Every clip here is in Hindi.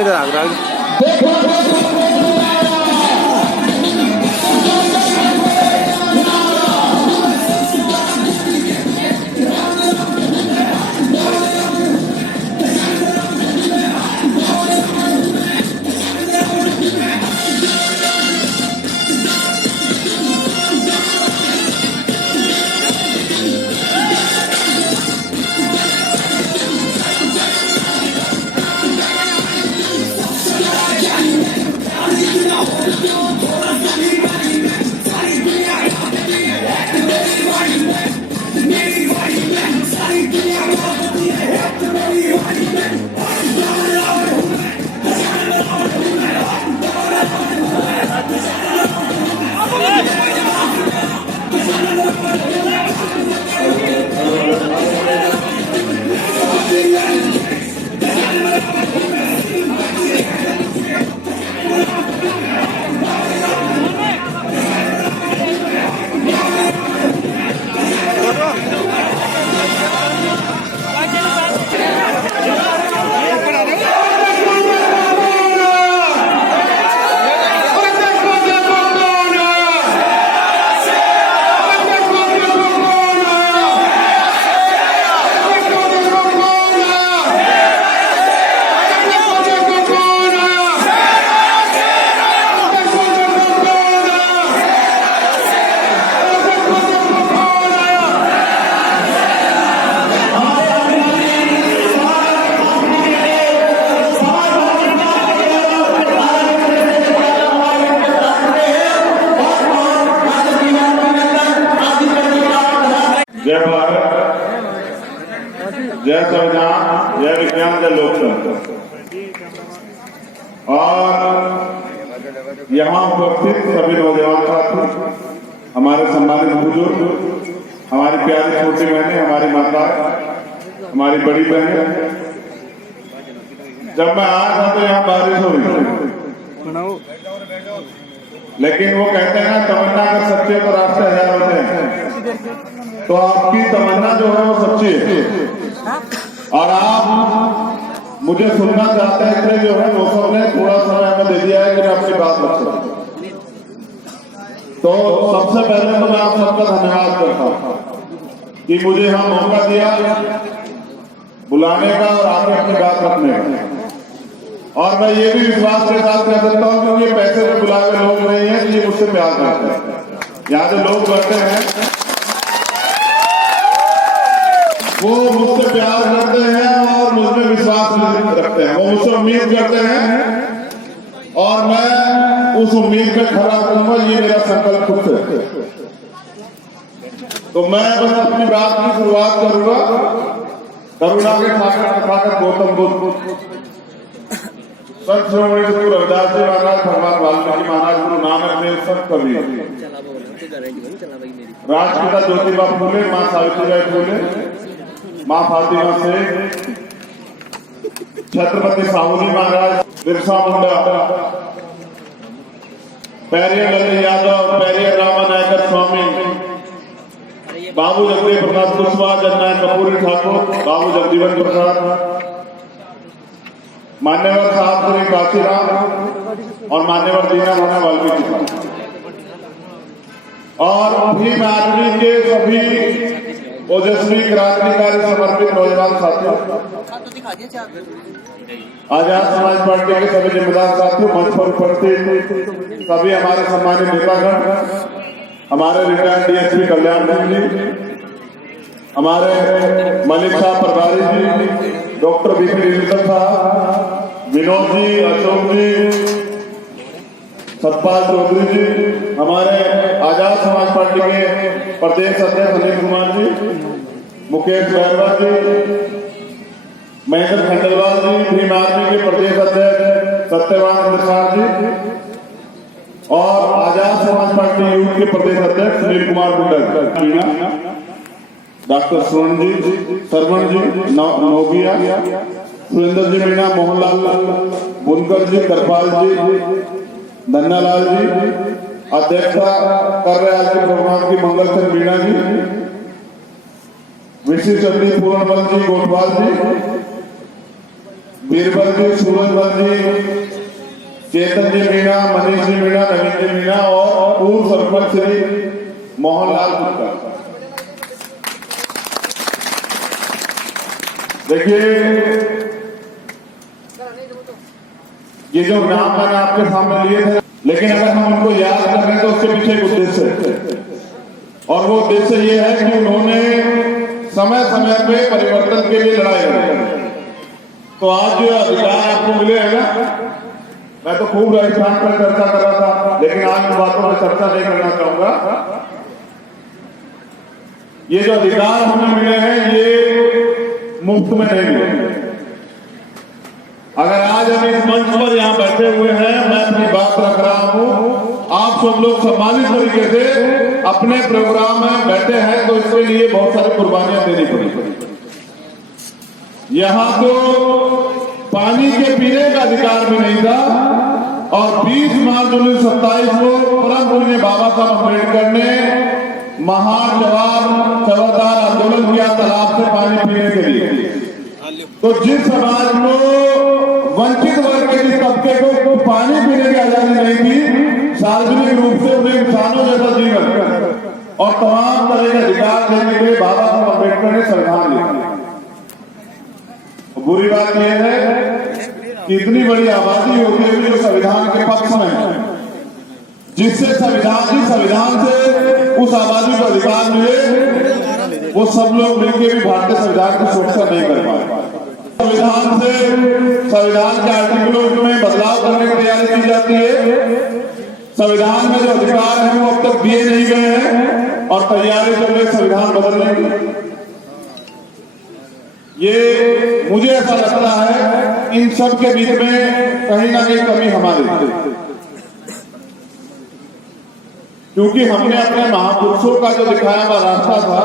इधर आगरा जय भारत, जय संविधान, जय विज्ञान, जय लोकतंत्र। और यहाँ उपस्थित सभी नौजवान साथी, हमारे सम्मानित बुजुर्ग, हमारी प्यारी छोटी बहनें, हमारी माताएं, हमारी बड़ी बहनें, जब मैं आया था तो यहाँ बारिश हो रही थी, लेकिन वो कहते हैं ना तमन्ना अगर सच्ची है तो रास्ते हजार होते हैं। तो आपकी तमन्ना जो है वो सच्ची है और आप मुझे सुनना चाहते हैं, इसलिए जो है वो सबने थोड़ा समय हमें दे दिया है कि मैं अपनी बात रख सकूं। तो सबसे पहले तो मैं आप सबका धन्यवाद करता हूं कि मुझे यहाँ मौका दिया बुलाने का और आके अपनी बात रखने का। और मैं ये भी विश्वास के साथ कह सकता हूँ कि ये पैसे से बुलाए हुए लोग नहीं है कि ये मुझसे प्यार करते हैं। यहाँ जो लोग बैठे हैं वो मुझसे प्यार करते हैं और मुझमें विश्वास रखते हैं, वो मुझसे उम्मीद करते हैं और मैं उस उम्मीद पे खरा उतरूंगा, ये मेरा संकल्प खुद से। तो मैं बस अपनी बात की शुरुआत करूंगा करुणा के सागर गौतम बुद्ध, संत श्रोमणी गुरु रविदास जी महाराज, भगवान वाल्मीकि महाराज, गुरु नानक देव, संत कबीर, राष्ट्रपिता ज्योतिबा फूले, माँ सावित्रीबाई फूले, माँ फातिमा शेख, छत्रपति साहूजी महाराज, बिरसा मुंडा, पेरियर ललित यादव, पेरियर रामानायकर स्वामी, बाबू जगदेव प्रसाद कुशवाहा, जननायक कपूरी ठाकुर, बाबू जगजीवन प्रसाद, मान्यवर साहब श्री काशीराम और मान्यवर दीना भाना वाल्मीकि साहब और भीम आर्मी के सभी ओजस्वी क्रांतिकारी समर्पित नौजवान साथियों, आजाद समाज पार्टी के सभी जिम्मेदार साथियों, मंच पर उपस्थित सभी हमारे सम्मानित नेतागण, हमारे रिटायर्ड डीएसपी कल्याण जी, हमारे मलिक साहब प्रभारी जी, डॉक्टर बीपी साहब, विनोद जी, अशोक जी, सतपाल चौधरी जी, हमारे आजाद समाज पार्टी के प्रदेश अध्यक्ष अनिल कुमार जी, मुकेश बैरवा जी, महेंद्र खंडेलवाल जी, भीम आर्मी के प्रदेश अध्यक्ष सत्यवान प्रसाद जी और आजाद समाज पार्टी यूथ के प्रदेश अध्यक्ष सुनील कुमार गुंडा, डॉक्टर सरवण जी, नोगिया, सुरेंद्र जी मीणा, मोहनलाल बुनकर जी, करपाल जी, धन्नालाल जी, अध्यक्षता कर रहे आज भगवान की मंगल सिंह मीणा जी, विशिष्ट अतिथि पूर्णबल जी, गोठवाल जी, बीरबल जी, सूरजबल जी, चेतन जी मीणा, मनीष जी मीणा, नवीन जी मीणा और पूर्व सरपंच श्री मोहनलाल गुप्ता। देखिए, ये जो नाम मैंने आपके सामने लिए थे, लेकिन अगर हम उनको याद करें तो उसके पीछे एक उद्देश्य है, और वो उद्देश्य ये है कि उन्होंने समय समय पे परिवर्तन के लिए लड़ाई लड़ी। तो आज जो अधिकार आपको मिले हैं ना, मैं तो खूब राजस्थान पर चर्चा कर रहा था, लेकिन आज इन बातों पर चर्चा नहीं करना चाहूंगा। ये जो अधिकार हमें मिले हैं ये मुफ्त में नहीं मिले। अगर आज हम इस मंच पर यहाँ बैठे हुए हैं, मैं अपनी बात रख रहा हूँ, आप सब लोग सम्मानित तरीके से अपने प्रोग्राम में बैठे हैं, तो इसके लिए बहुत सारी कुर्बानियां देनी पड़ी। यहाँ तो पानी के पीने का अधिकार भी नहीं था, और 20 मार्च 1927 को परम पूज्य बाबा साहब अम्बेडकर ने महान जवाबदार आंदोलन किया तालाब से पानी पीने के लिए। तो जिस समाज को वंचित वर्ग के जिस तबके को पानी पीने की आजादी नहीं थी, सार्वजनिक रूप से उन्हें इंसानों जैसा जीवन और तमाम तरह के अधिकार देने के लिए बाबा साहब अम्बेडकर ने संविधान लिखा। बुरी बात यह है कि इतनी बड़ी आबादी होती है जो संविधान के पक्ष में है, जिससे संविधान से उस आबादी को अधिकार मिले, वो सब लोग मिलकर भी भारतीय संविधान की सुरक्षा नहीं कर पाए। संविधान के आर्टिकलों में बदलाव करने की तैयारी की जाती है। संविधान में जो अधिकार है वो अब तक दिए नहीं गए हैं, और तैयारी चल रही संविधान बदलने की। ये मुझे ऐसा लगता है इन सब के बीच में कहीं ना कहीं कमी हमारी, क्योंकि हमने अपने महापुरुषों का जो दिखाया हुआ रास्ता था,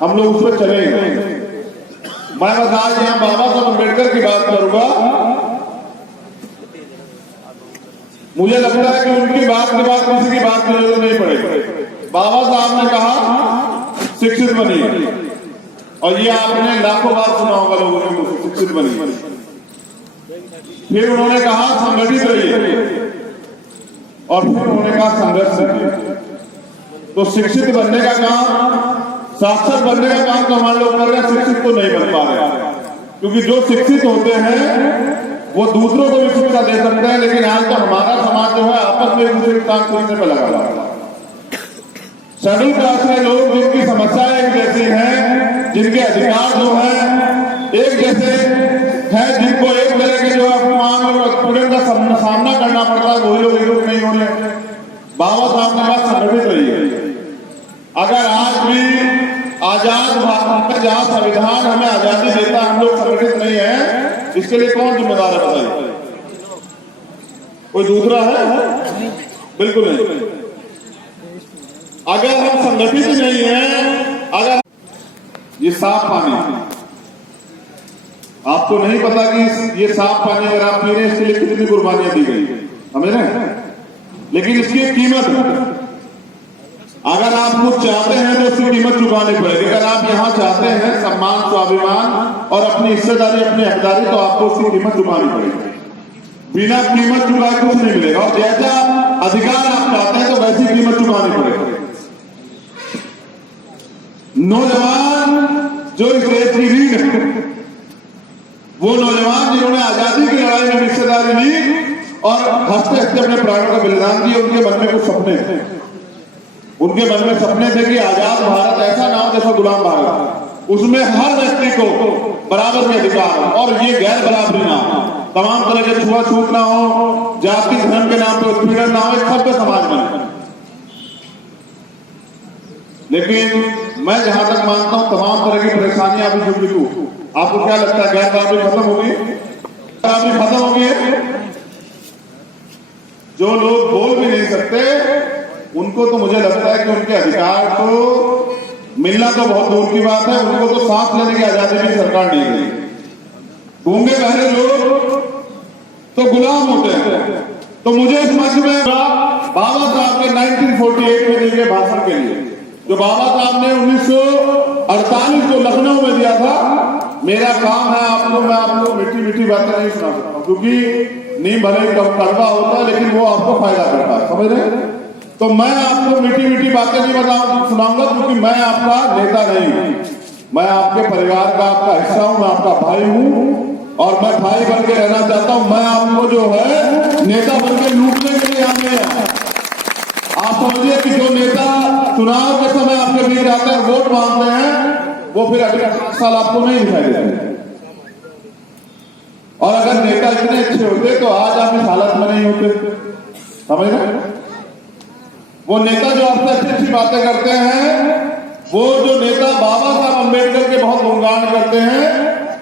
हम लोग उस पर चले गए। मैं बस आज यहाँ बाबा साहब अम्बेडकर की बात करूंगा। मुझे लगता है कि उनकी बात के बाद किसी की बात की जरूरत नहीं पड़ेगी। बाबा साहब ने कहा शिक्षित बनिए, और ये आपने लाखों बार सुना होगा लोगों ने, शिक्षित बनिए। फिर उन्होंने कहा संगठित रहिए, और फिर उन्होंने कहा संघर्ष करिए। तो शिक्षित बनने का काम, साक्षर बनने का काम तो हमारे लोग कर रहे हैं, शिक्षित तो नहीं बन पा रहे, क्योंकि जो शिक्षित होते हैं वो दूसरों को भी शिक्षा दे सकते हैं, लेकिन आज तो हमारा समाज जो है आपस में एक दूसरे के काम करने पर लगा हुआ है। शेड्यूल कास्ट के लोग जिनकी समस्याएं एक जैसी हैं, जिनके अधिकार जो है एक जैसे हैं, जिनको एक तरह के जो अपमान और उत्पीड़न का सामना करना पड़ता है, वही लोग एक नहीं होने। बाबा साहब ने बात संगठित रही है। अगर आज भी आजाद भारत में जहां संविधान हमें आजादी देता, हम लोग संगठित नहीं है, इसके लिए कौन जिम्मेदार है बताइए? कोई दूसरा है? बिल्कुल नहीं। अगर हम संगठित नहीं है, अगर ये साफ पानी, आपको नहीं पता कि ये साफ पानी अगर आप पी रहे हैं इसके लिए कितनी कुर्बानियां दी गई, समझ रहे हैं? लेकिन इसकी एक कीमत है। अगर आप कुछ चाहते हैं तो उसकी कीमत चुकानी पड़ेगी। अगर आप यहाँ चाहते हैं सम्मान, स्वाभिमान और अपनी हिस्सेदारी, अपनी हकदारी, तो आपको उसकी कीमत चुकानी पड़ेगी। बिना कीमत चुकाए कुछ नहीं मिलेगा, और जैसा अधिकार आप चाहते हैं तो वैसी कीमत चुकानी पड़ेगी। नौजवान जो इस देश की रीढ़ है, वो नौजवान जिन्होंने आजादी की लड़ाई में हिस्सेदारी ली और हंसते हंसते अपने प्राणों का बलिदान दिए, उनके मन में कुछ सपने थे। उनके मन में सपने थे कि आजाद भारत ऐसा ना हो जैसा गुलाम भारत, उसमें हर व्यक्ति को बराबर के अधिकार हो, और ये गैर बराबरी ना हो, तमाम तरह के छुआछूत ना हो, जाति धर्म के नाम पर उत्पीड़न ना हो, एक सभ्य समाज बने। लेकिन मैं जहां तक मानता हूं तमाम तरह की परेशानियां अभी जुड़ चुकी। आपको क्या लगता है गैर बराबरी खत्म होगी? बराबरी खत्म होगी? जो लोग बोल भी नहीं सकते उनको तो मुझे लगता है कि उनके अधिकार तो मिलना तो बहुत दूर की बात है, उनको तो सांस लेने की आजादी भी सरकार नहीं दी। गूंगे बहरे लोग तो गुलाम होते हैं। तो मुझे इस मंच में बाबा साहब के 1948 में दिए गए भाषण के लिए, जो बाबा साहब ने 1948 को लखनऊ में दिया था, मेरा काम है आपको, मैं आपको मीठी मीठी बातें नहीं सुना सकता क्योंकि नीम भले ही कड़वा होता है लेकिन वो आपको फायदा करता है, समझ रहे? तो मैं आपको मीठी मीठी बातें नहीं सुनाऊंगा क्योंकि मैं आपका नेता नहीं हूं, मैं आपके परिवार का आपका हिस्सा हूं, मैं आपका भाई हूं और मैं भाई बन के रहना चाहता हूं। मैं आपको जो है नेता बन के लूटने के लिए आने हैं। आप समझिए कि जो नेता चुनाव के समय आपके बीच आते हैं, वोट मांगते हैं, वो फिर अगले 8 साल आपको नहीं दिखाई देते। और अगर नेता इतने अच्छे होते तो आज आप इस हालत में नहीं होते, समझ रहे? वो नेता जो आपसे अच्छी अच्छी बातें करते हैं, वो जो नेता बाबा साहब अम्बेडकर के बहुत गुणगान करते हैं,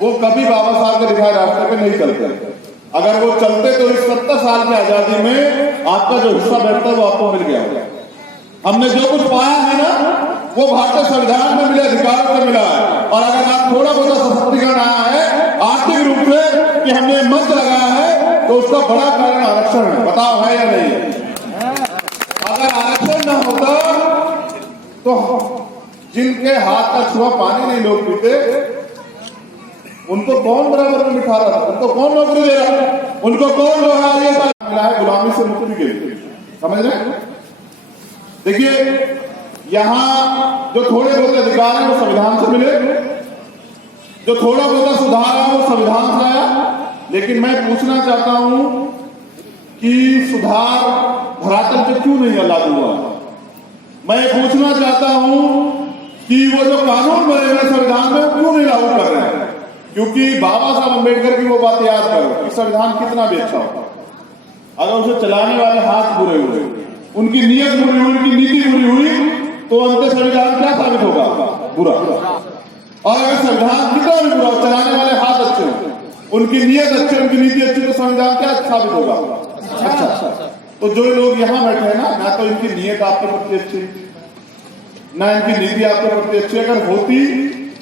वो कभी बाबा साहब के दिखाए रास्ते पे नहीं चलते। अगर वो चलते तो इस 70 साल की आजादी में आपका जो हिस्सा बैठता है वो आपको मिल गया होगा। हमने जो कुछ पाया है ना, वो भारतीय संविधान में मिले अधिकारों से मिला है। और अगर आप थोड़ा बहुत सशक्तिकरण आया है आर्थिक रूप से कि हमने मंच लगाया है, तो उसका बड़ा कारण आरक्षण है। बताओ है या नहीं है? अगर आरक्षण न होता तो जिनके हाथ का छुआ पानी नहीं लोग पीते, उनको कौन बराबर में बिठा रहा था? उनको कौन नौकरी दे रहा था? उनको कौन जो है ये मिला है गुलामी से मुक्ति के लिए, समझ रहे? देखिए, यहां जो थोड़े बहुत अधिकार हैं वो संविधान से मिले, जो थोड़ा बहुत सुधार है वो संविधान से आया। लेकिन मैं पूछना चाहता हूं कि सुधार धरातल पे क्यों नहीं लागू हुआ? मैं पूछना चाहता हूं कि वो जो कानून बने हुए संविधान में क्यों नहीं लागू कर रहे हैं? क्योंकि बाबा साहब अम्बेडकर की वो बात याद करो कि संविधान कितना भी अच्छा होता, अगर उसे चलाने वाले हाथ बुरे हुए, उनकी नीयत बुरी हुई, उनकी नीति बुरी हुई, तो अंत संविधान क्या साबित होगा? बुरा। और अगर संविधान कितना भी बुरा, चलाने वाले हाथ अच्छे हो, उनकी नीयत अच्छी, उनकी नीति अच्छी, तो संविधान क्या साबित होगा? अच्छा। तो जो लोग यहाँ बैठे हैं ना तो इनकी नीयत आपके प्रति अच्छी, ना इनकी नीति आपके प्रति अच्छी। अगर होती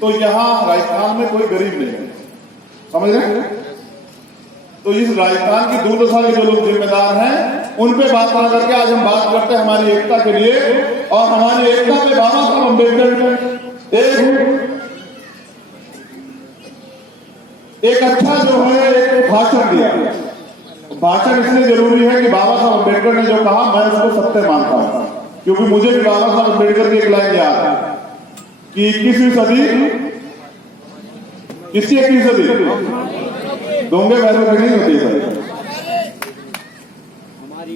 तो यहाँ राजस्थान में कोई गरीब नहीं है, समझ रहे? तो इस राजस्थान की दुर्दशा के जो लोग जिम्मेदार हैं, उन पे बात ना करके आज हम बात करते हैं हमारी एकता के लिए। और हमारी एकता में बाबा साहब अम्बेडकर ने एक अच्छा जो है एक भाषण दिया। भाषण इसलिए जरूरी है कि बाबा साहब अम्बेडकर ने जो कहा मैं उसको सत्य मानता हूं, क्योंकि मुझे भी बाबा साहब अम्बेडकर की एक लाइन याद है कि 21वीं सदी, किसकी 21वीं सदी? दोंगे बैलों की नहीं होती है।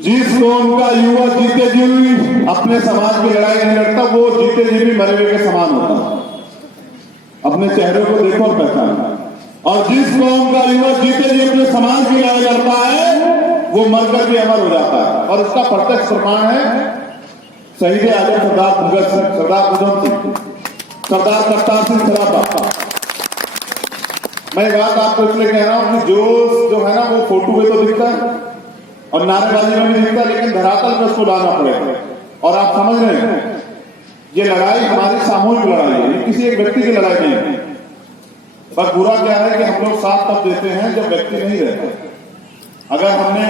जिस कौम का युवा जीते जी अपने समाज की लड़ाई नहीं लड़ता, वो जीते जी भी मरे हुए के समान होता। अपने चेहरे को देखो और पहचानो। और जिस कौम का युवा जीते जी अपने समाज की लड़ाई लड़ता है, वो मरकर भी अमर हो जाता है। और उसका प्रत्यक्ष प्रमाण है शहीद आजम सरदार भगत सिंह, सरदार उधम सिंह, सरदार करतार सिंह सराफा। मैं बात आपको इसलिए कह रहा हूं कि जो है ना वो फोटो में तो दिखता है और नारेबाजी में भी दिखता है, लेकिन धरातल में उसको लाना पड़ेगा। और आप समझ रहे हैं ये लड़ाई हमारी सामूहिक लड़ाई है, किसी एक व्यक्ति की लड़ाई नहीं है। पर बुरा क्या है कि हम लोग साथ तब देते हैं जब व्यक्ति नहीं रहते। अगर हमने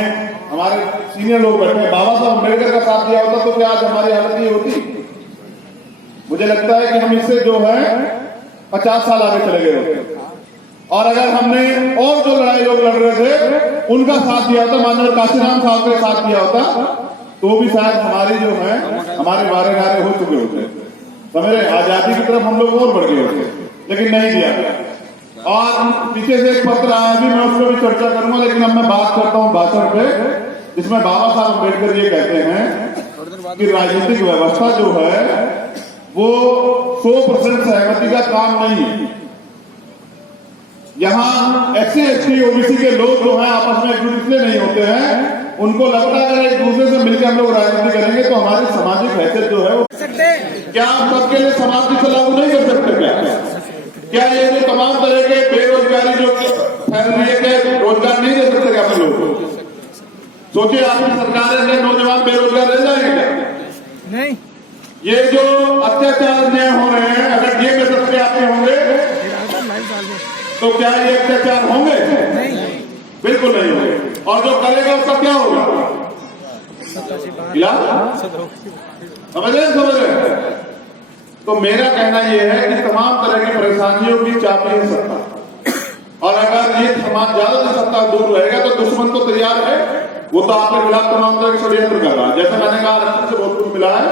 हमारे सीनियर लोग बैठे बाबा साहब अम्बेडकर का साथ दिया होता तो क्या आज हमारी हालत ये होती? मुझे लगता है कि हम इससे जो है 50 साल आगे चले गए होते। और अगर हमने और जो लड़ाई लोग लड़ रहे थे उनका साथ दिया होता, माननीय काशीराम साहब का साथ दिया होता, तो भी शायद हमारी जो है हमारे बारे नारे हो चुके होते। समझ रहे? आजादी की तरफ हम लोग और बढ़ गए होते, लेकिन नहीं दिया गया। और पीछे से एक पत्र आया भी, मैं उसको भी चर्चा करूंगा, लेकिन अब मैं बात करता हूं भाषण पे, जिसमें बाबा साहब अम्बेडकर ये कहते हैं कि राजनीतिक व्यवस्था जो है वो 100% सहमति का काम नहीं है। यहाँ SC ST OBC के लोग जो हैं आपस में एक दूसरे इसलिए नहीं होते हैं, उनको लगता है अगर एक दूसरे से मिलकर हम लोग राजनीति करेंगे तो हमारी सामाजिक हैसियत जो है वो क्या हम सबके लिए समाज की लागू नहीं कर सकते? क्या ये जो तमाम तरह के बेरोजगारी जो फैल रही है, क्या रोजगार नहीं दे सकते क्या हम लोग? सोचिए आपकी सरकारें ने नौजवान बेरोजगार रह जाएंगे क्या? नहीं। ये जो अत्याचार न्याय हो रहे हैं, अगर ये मेथड पे आते होंगे तो क्या ये अत्याचार होंगे? नहीं, बिल्कुल नहीं होंगे। और जो करेगा उसका क्या होगा? समझ रहे? तो मेरा कहना यह है कि तमाम तरह की परेशानियों की चाबी है सत्ता। और अगर ये समाज ज्यादा से सत्ता दूर रहेगा तो दुश्मन तो तैयार है, वो तो आपके खिलाफ तमाम तरह के षड्यंत्र कर रहा है। जैसे मैंने कहा आरक्षण से बहुत कुछ मिला है,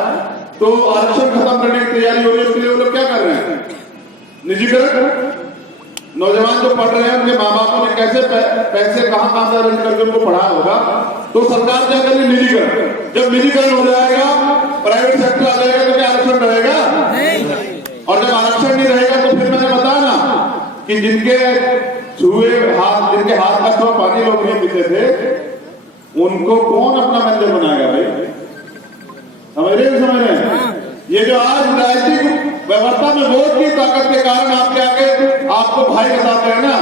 तो आरक्षण खत्म करने की तैयारी हो रही है, उसके लिए वो लोग क्या कर रहे हैं? निजीकरण। नौजवान जो पढ़ रहे हैं उनके माँ बापों ने कैसे पैसे कहां से अरेंज करके उनको पढ़ाया होगा, तो सरकार क्या करेगी? निजीकरण। जब निजीकरण हो जाएगा, प्राइवेट सेक्टर आ जाएगा, तो क्या आरक्षण रहेगा? और जब आरक्षण नहीं रहेगा तो फिर मैंने बताया ना कि जिनके हाथ का छुआ पानी लोग नहीं पीते थे, उनको कौन अपना मंदिर बनाएगा भाई? समझ रहे हैं? ये जो आज राजनीतिक व्यवस्था में वोट की ताकत के कारण आपके आगे आपको भाई बताते हैं ना,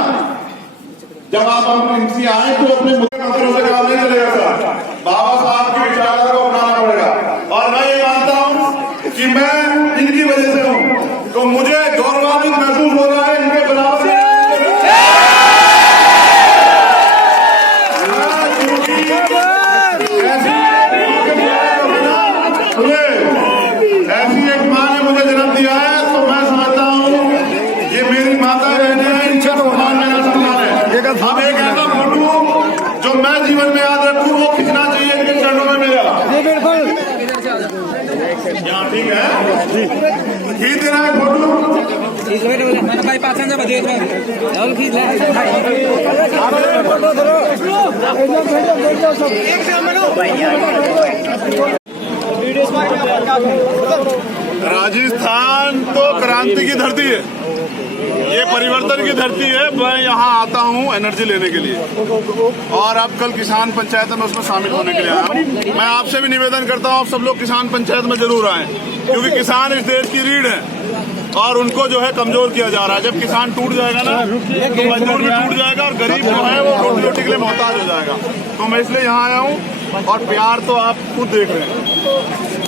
जब आप इनसे आए तो अपने मुख्यमंत्रियों से काम नहीं चलेगा। बाबा साहब की विचारधारा को अपनाना पड़ेगा। और मैं ये मानता हूं कि मैं इनकी वजह से हूं, तो मुझे गौरवान्वित महसूस हो रहा है इनके बराबर ऐसी एक मां ने मुझे जन्म दिया है, तो मैं समझता हूँ ये मेरी माता रहने हैं, इनका तो भगवान मेरा सम्मान है। अब एक ऐसा फोटो जो मैं जीवन में याद रखूं, वो खींचना चाहिए इनके चरणों में मेरा। यहाँ ठीक है, खींच देना है फोटो। राजस्थान तो क्रांति की धरती है, ये परिवर्तन की धरती है। मैं यहाँ आता हूँ एनर्जी लेने के लिए, और अब कल किसान पंचायत में उसमें शामिल होने के लिए आया हूँ। मैं आपसे भी निवेदन करता हूँ, आप सब लोग किसान पंचायत में जरूर आए, क्योंकि किसान इस देश की रीढ़ है और उनको जो है कमजोर किया जा रहा है। जब किसान टूट जाएगा ना, तो मजदूर भी टूट जाएगा और गरीब जो है वो रोटी रोटी के लिए मोहताज हो जाएगा। तो मैं इसलिए यहाँ आया हूँ, और प्यार तो आप खुद देख रहे हैं।